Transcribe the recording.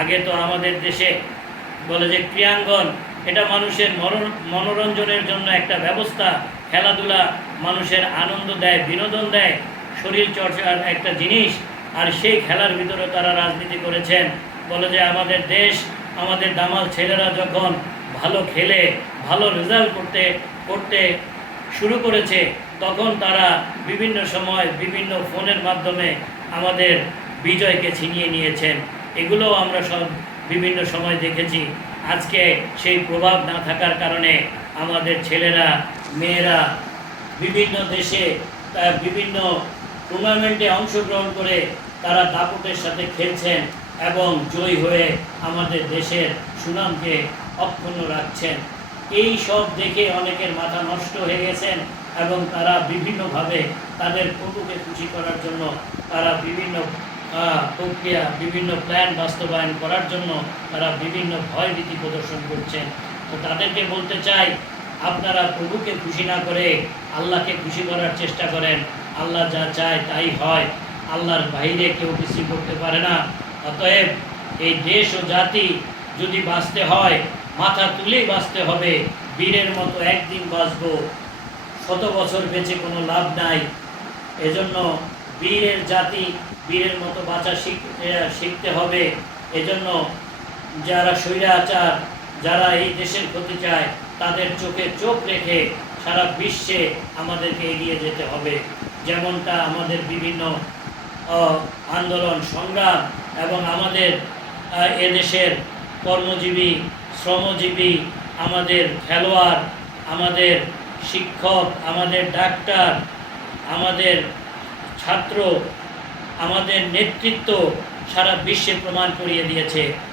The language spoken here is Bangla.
আগে তো আমাদের দেশে বলে যে ক্রীড়াঙ্গন এটা মানুষের মনোরঞ্জনের জন্য একটা ব্যবস্থা, খেলাধুলা মানুষের আনন্দ দেয়, বিনোদন দেয়, শরীর চর্চার একটা জিনিস। আর সেই খেলার ভিতরে তারা রাজনীতি করেছেন। বলে যে আমাদের দেশ, আমাদের দামাল ছেলেরা যখন ভালো খেলে ভালো রেজাল্ট করতে শুরু করেছে, তখন তারা বিভিন্ন সময় বিভিন্ন ফোনের মাধ্যমে আমাদের বিজয়কে ছিনিয়ে নিয়েছেন। এগুলোও আমরা সব বিভিন্ন সময় দেখেছি। আজকে সেই প্রভাব না থাকার কারণে আমাদের ছেলেরা মেয়েরা বিভিন্ন দেশে বিভিন্ন টুর্নামেন্টে অংশগ্রহণ করে তারা দাপটের সাথে খেলছেন এবং জয়ী হয়ে আমাদের দেশের সুনামকে অক্ষুণ্ণ রাখছেন। এই সব দেখে অনেকের মাথা নষ্ট হয়ে গেছেন এবং তারা বিভিন্নভাবে তাদের প্রভুকে খুশি করার জন্য তারা বিভিন্ন প্রক্রিয়া, বিভিন্ন প্ল্যান বাস্তবায়ন করার জন্য তারা বিভিন্ন ভয়ভীতি প্রদর্শন করছেন। তো তাদেরকে বলতে চাই, আপনারা প্রভুকে খুশি না করে আল্লাহকে খুশি করার চেষ্টা করেন। আল্লাহ যা চায় তাই হয়, আল্লাহর বাইরে কেউ কিছু করতে পারে না। অতএব এই দেশ ও জাতি যদি বাঁচতে হয়, মাথা তুলেই বাঁচতে হবে। বীরের মতো একদিন বাঁচব, 100 বছর বেঁচে কোনো লাভ নাই। এজন্য বীরের জাতি বীরের মতো বাঁচা শিখতে হবে। এজন্য যারা স্বৈরাচার, যারা এই দেশের ক্ষতি চায়, তাদের চোখে চোখ রেখে সারা বিশ্বে আমাদেরকে এগিয়ে যেতে হবে। যেমনটা আমাদের বিভিন্ন আন্দোলন সংগ্রাম এবং আমাদের এদেশের কর্মজীবী, শ্রমজীবী, আমাদের খেলোয়াড়, আমাদের শিক্ষক, আমাদের ডাক্তার, আমাদের ছাত্র, আমাদের নেতৃত্ব সারা বিশ্বে প্রমাণ করিয়ে দিয়েছে